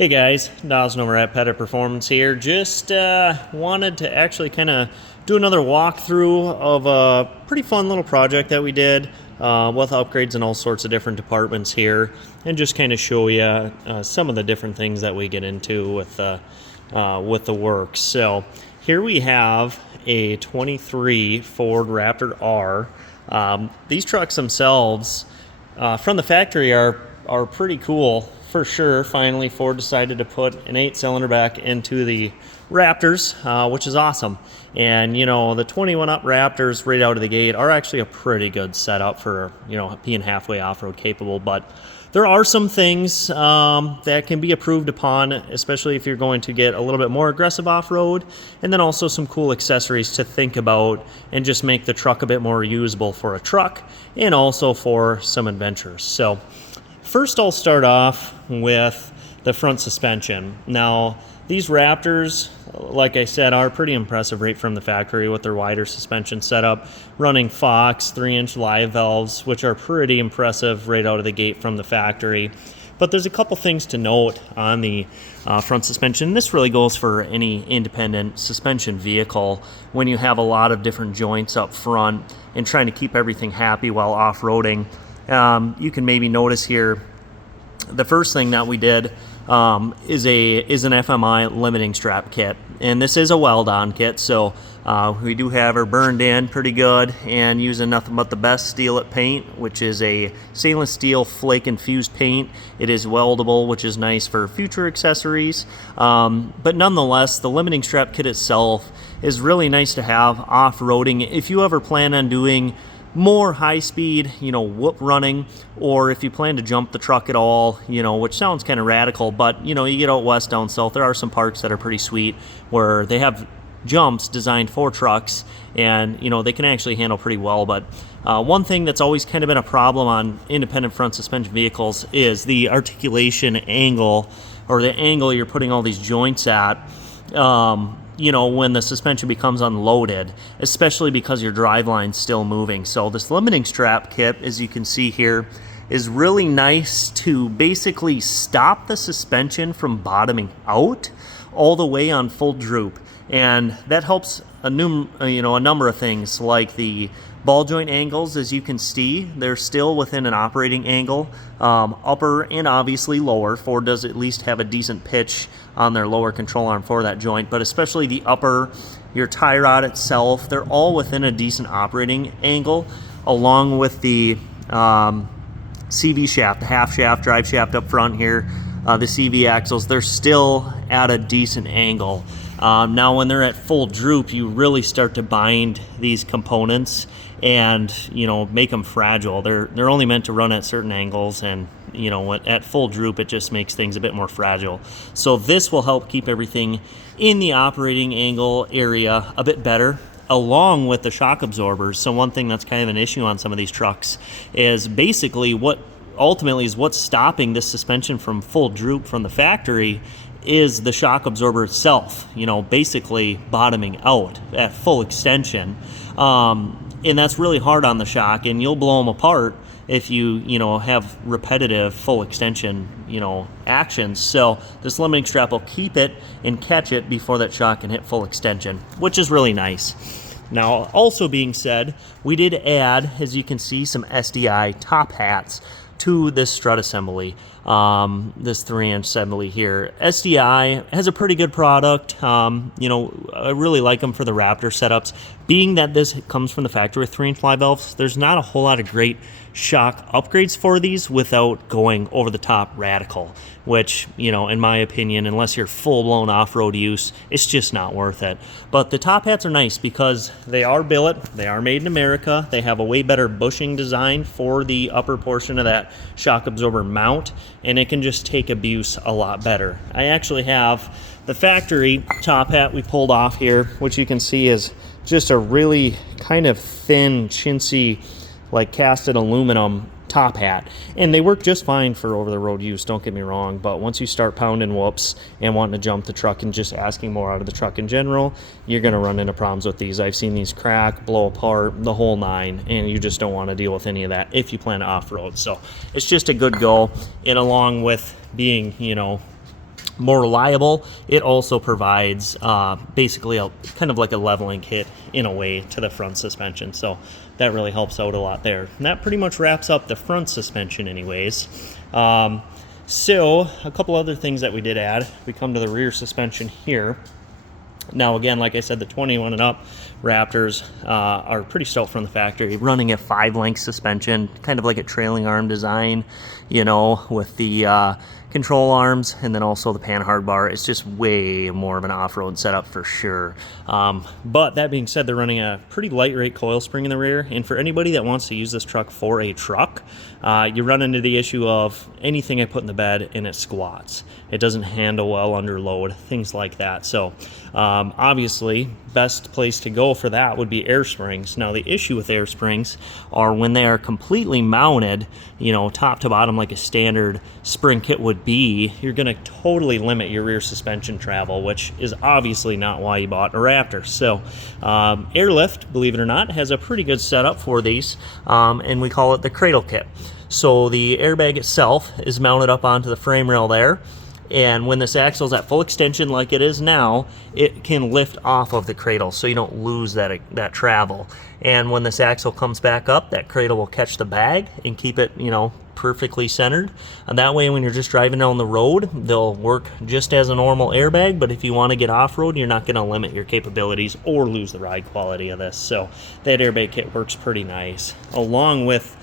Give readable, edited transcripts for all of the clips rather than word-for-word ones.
Hey guys, Dawson over at Peta Performance here. Just wanted to actually kind of do another walkthrough of a pretty fun little project that we did with upgrades in all sorts of different departments here, and just kind of show you some of the different things that we get into with the work. So here we have a 23 Ford Raptor R. These trucks themselves from the factory are pretty cool. For sure, finally Ford decided to put an 8-cylinder back into the Raptors, which is awesome. And you know, the 21 up Raptors right out of the gate are actually a pretty good setup for, you know, being halfway off-road capable. But there are some things that can be improved upon, especially if you're going to get a little bit more aggressive off-road, and then also some cool accessories to think about and just make the truck a bit more usable for a truck and also for some adventures. So first, I'll start off with the front suspension. Now, these Raptors, like I said, are pretty impressive right from the factory with their wider suspension setup, running Fox 3-inch live valves, which are pretty impressive right out of the gate from the factory. But there's a couple things to note on the front suspension. This really goes for any independent suspension vehicle when you have a lot of different joints up front and trying to keep everything happy while off-roading. You can maybe notice here, the first thing that we did is an FMI limiting strap kit, and this is a weld-on kit, so we do have her burned in pretty good and using nothing but the best Steel-It paint, which is a stainless steel flake infused paint. It is weldable, which is nice for future accessories, but nonetheless, the limiting strap kit itself is really nice to have off-roading if you ever plan on doing more high-speed, you know, whoop running, or if you plan to jump the truck at all, you know, which sounds kind of radical, but, you know, you get out west, down south, there are some parks that are pretty sweet where they have jumps designed for trucks, and, you know, they can actually handle pretty well. But one thing that's always kind of been a problem on independent front suspension vehicles is the articulation angle, or the angle you're putting all these joints at, you know, when the suspension becomes unloaded, especially because your driveline's still moving. So this limiting strap kit, as you can see here, is really nice to basically stop the suspension from bottoming out all the way on full droop. And that helps a number of things, like the ball joint angles. As you can see, they're still within an operating angle, upper and obviously lower. Ford does at least have a decent pitch on their lower control arm for that joint, but especially the upper, your tie rod itself, they're all within a decent operating angle, along with the CV shaft, the half shaft, drive shaft up front here, the CV axles, they're still at a decent angle. Now when they're at full droop, you really start to bind these components and, you know, make them fragile. They're only meant to run at certain angles, and, you know, at full droop, it just makes things a bit more fragile. So this will help keep everything in the operating angle area a bit better, along with the shock absorbers. So one thing that's kind of an issue on some of these trucks is basically what's stopping this suspension from full droop from the factory is the shock absorber itself, you know, basically bottoming out at full extension. And that's really hard on the shock, and you'll blow them apart if you know, have repetitive full extension, you know, actions. So this limiting strap will keep it and catch it before that shock can hit full extension, which is really nice. Now, also being said, we did add, as you can see, some SDI top hats to this strut assembly, this 3-inch assembly here. SDI has a pretty good product. You know, I really like them for the Raptor setups. Being that this comes from the factory with 3-inch live valves, there's not a whole lot of great shock upgrades for these without going over the top radical, which, you know, in my opinion, unless you're full-blown off-road use, it's just not worth it. But the top hats are nice because they are billet, they are made in America, they have a way better bushing design for the upper portion of that shock absorber mount, and it can just take abuse a lot better. I actually have the factory top hat we pulled off here, which you can see is just a really kind of thin, chintzy, like casted aluminum top hat, and they work just fine for over-the-road use, don't get me wrong, but once you start pounding whoops and wanting to jump the truck and just asking more out of the truck in general, you're going to run into problems with these. I've seen these crack, blow apart, the whole nine, and you just don't want to deal with any of that if you plan to off-road. So it's just a good go, and along with being, you know, more reliable. It also provides basically a kind of like a leveling kit in a way to the front suspension, so that really helps out a lot there. And that pretty much wraps up the front suspension anyways. So a couple other things that we did add. We come to the rear suspension here. Now again, like I said, the 21 and up Raptors are pretty stout from the factory, running a 5-link suspension, kind of like a trailing arm design, you know, with the control arms and then also the panhard bar. It's just way more of an off-road setup for sure. But that being said, they're running a pretty lightweight coil spring in the rear, and for anybody that wants to use this truck for a truck, you run into the issue of anything I put in the bed and it squats. It doesn't handle well under load, things like that. So obviously, best place to go for that would be air springs. Now the issue with air springs are when they are completely mounted, you know, top to bottom like a standard spring kit would be, you're going to totally limit your rear suspension travel, which is obviously not why you bought a Raptor. So Airlift, believe it or not, has a pretty good setup for these, and we call it the cradle kit. So the airbag itself is mounted up onto the frame rail there, and when this axle is at full extension like it is now, it can lift off of the cradle so you don't lose that travel. And when this axle comes back up, that cradle will catch the bag and keep it, you know, perfectly centered. And that way when you're just driving down the road, they'll work just as a normal airbag, but if you want to get off-road, you're not going to limit your capabilities or lose the ride quality of this. So that airbag kit works pretty nice. Along with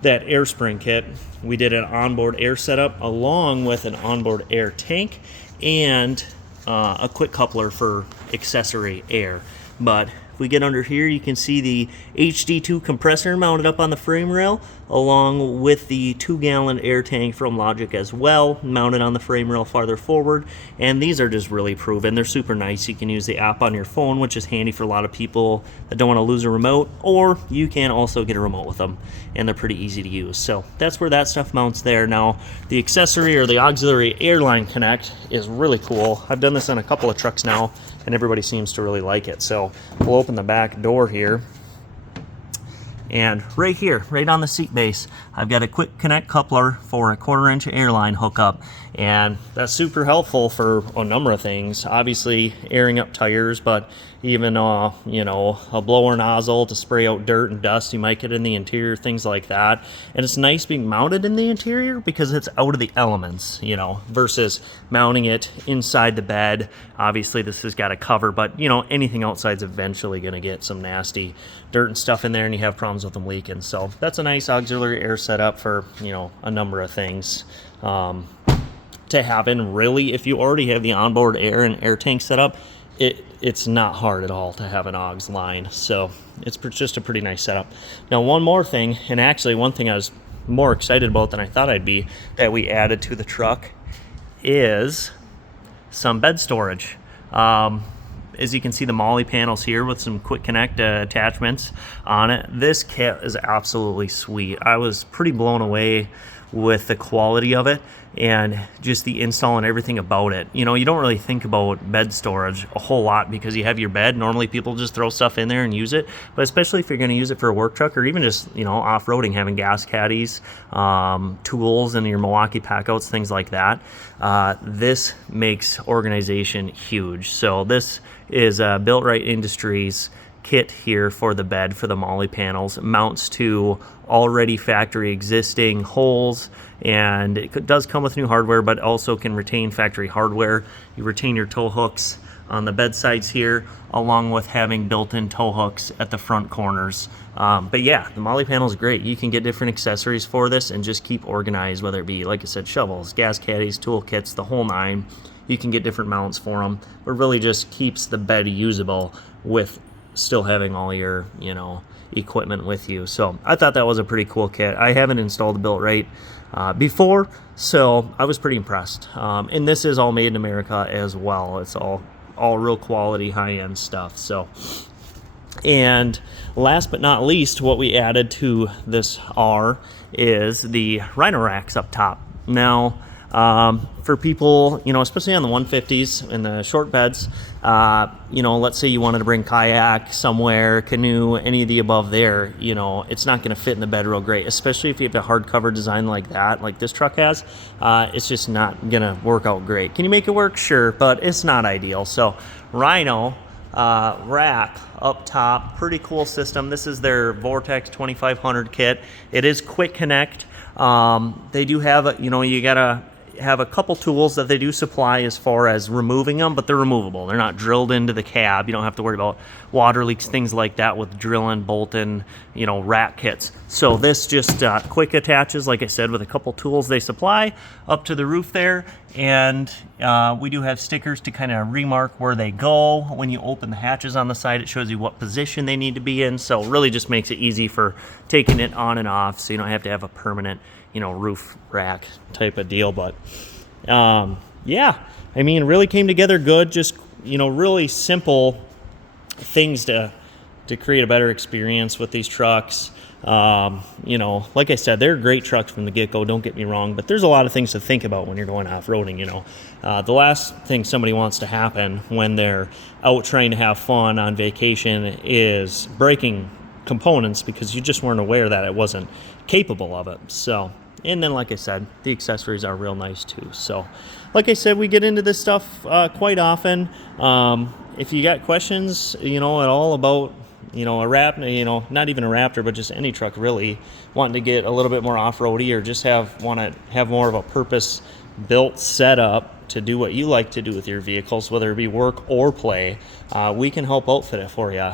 that air spring kit, we did an onboard air setup along with an onboard air tank and a quick coupler for accessory air. But if we get under here, you can see the HD2 compressor mounted up on the frame rail, along with the 2-gallon air tank from Logic as well, mounted on the frame rail farther forward. And these are just really proven. They're super nice. You can use the app on your phone, which is handy for a lot of people that don't want to lose a remote, or you can also get a remote with them, and they're pretty easy to use. So that's where that stuff mounts there. Now, the accessory or the auxiliary airline connect is really cool. I've done this on a couple of trucks now, and everybody seems to really like it. So we'll open the back door here, and right here, right on the seat base, I've got a quick connect coupler for a 1/4-inch airline hookup, and that's super helpful for a number of things. Obviously airing up tires, but even you know, a blower nozzle to spray out dirt and dust you might get in the interior, things like that. And it's nice being mounted in the interior because it's out of the elements, you know, versus mounting it inside the bed. Obviously this has got a cover, but you know, anything outside's eventually going to get some nasty dirt and stuff in there, and you have problems with them leaking. So that's a nice auxiliary air setup for, you know, a number of things to have. And really, if you already have the onboard air and air tank set up, it's not hard at all to have an aux line. So it's just a pretty nice setup. Now one more thing, and actually one thing I was more excited about than I thought I'd be, that we added to the truck is some bed storage. As you can see, the Molly panels here with some quick connect attachments on it. This kit is absolutely sweet. I was pretty blown away with the quality of it and just the install and everything about it. You know, you don't really think about bed storage a whole lot because you have your bed. Normally people just throw stuff in there and use it, but especially if you're going to use it for a work truck or even just, you know, off-roading, having gas caddies, tools and your Milwaukee packouts, things like that. This makes organization huge. So this is Built Right Industries kit here for the bed for the Molly panels. It mounts to already factory existing holes, and it does come with new hardware, but also can retain factory hardware. You retain your tow hooks on the bed sides here, along with having built-in tow hooks at the front corners. But yeah, the Molly panel is great. You can get different accessories for this and just keep organized, whether it be, like I said, shovels, gas caddies, tool kits, the whole nine. You can get different mounts for them, but really just keeps the bed usable with still having all your, you know, equipment with you. So I thought that was a pretty cool kit. I haven't installed the Built Right before, so I was pretty impressed. And this is all made in America as well. It's all real quality, high-end stuff. So, and last but not least, what we added to this R is the Rhino racks up top. Now, for people, especially on the 150s and the short beds. Let's say you wanted to bring kayak somewhere, canoe, any of the above there, it's not going to fit in the bed real great, especially if you have a hardcover design like that, like this truck has. It's just not going to work out great. Can you make it work? Sure, but it's not ideal. So Rhino rack up top, pretty cool system. This is their Vortex 2500 kit. It is quick connect. They do have, you gotta have a couple tools that they do supply as far as removing them, but they're removable. They're not drilled into the cab. You don't have to worry about water leaks, things like that with drilling, bolting, rack kits. So this just quick attaches, like I said, with a couple tools they supply up to the roof there. And we do have stickers to kind of remark where they go. When you open the hatches on the side, it shows you what position they need to be in. So it really just makes it easy for taking it on and off, so you don't have to have a permanent roof rack type of deal. But yeah, I mean, really came together good. Just really simple things to create a better experience with these trucks. Like I said, they're great trucks from the get-go, don't get me wrong, but there's a lot of things to think about when you're going off-roading. The last thing somebody wants to happen when they're out trying to have fun on vacation is breaking components because you just weren't aware that it wasn't capable of it. So, and then like I said, the accessories are real nice too. So like I said, we get into this stuff quite often. If you got questions, at all about a Raptor, not even a Raptor, but just any truck really, wanting to get a little bit more off-roady or just want to have more of a purpose-built setup to do what you like to do with your vehicles, whether it be work or play, we can help outfit it for you,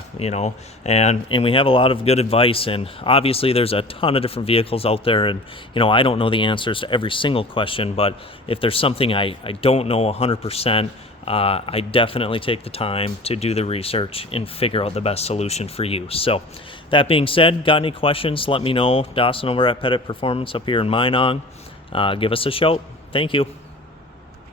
and we have a lot of good advice. And obviously there's a ton of different vehicles out there, and I don't know the answers to every single question, but if there's something I don't know 100%, I definitely take the time to do the research and figure out the best solution for you. So that being said, got any questions, let me know. Dawson over at Pettit Performance up here in Minong. Give us a shout. Thank you.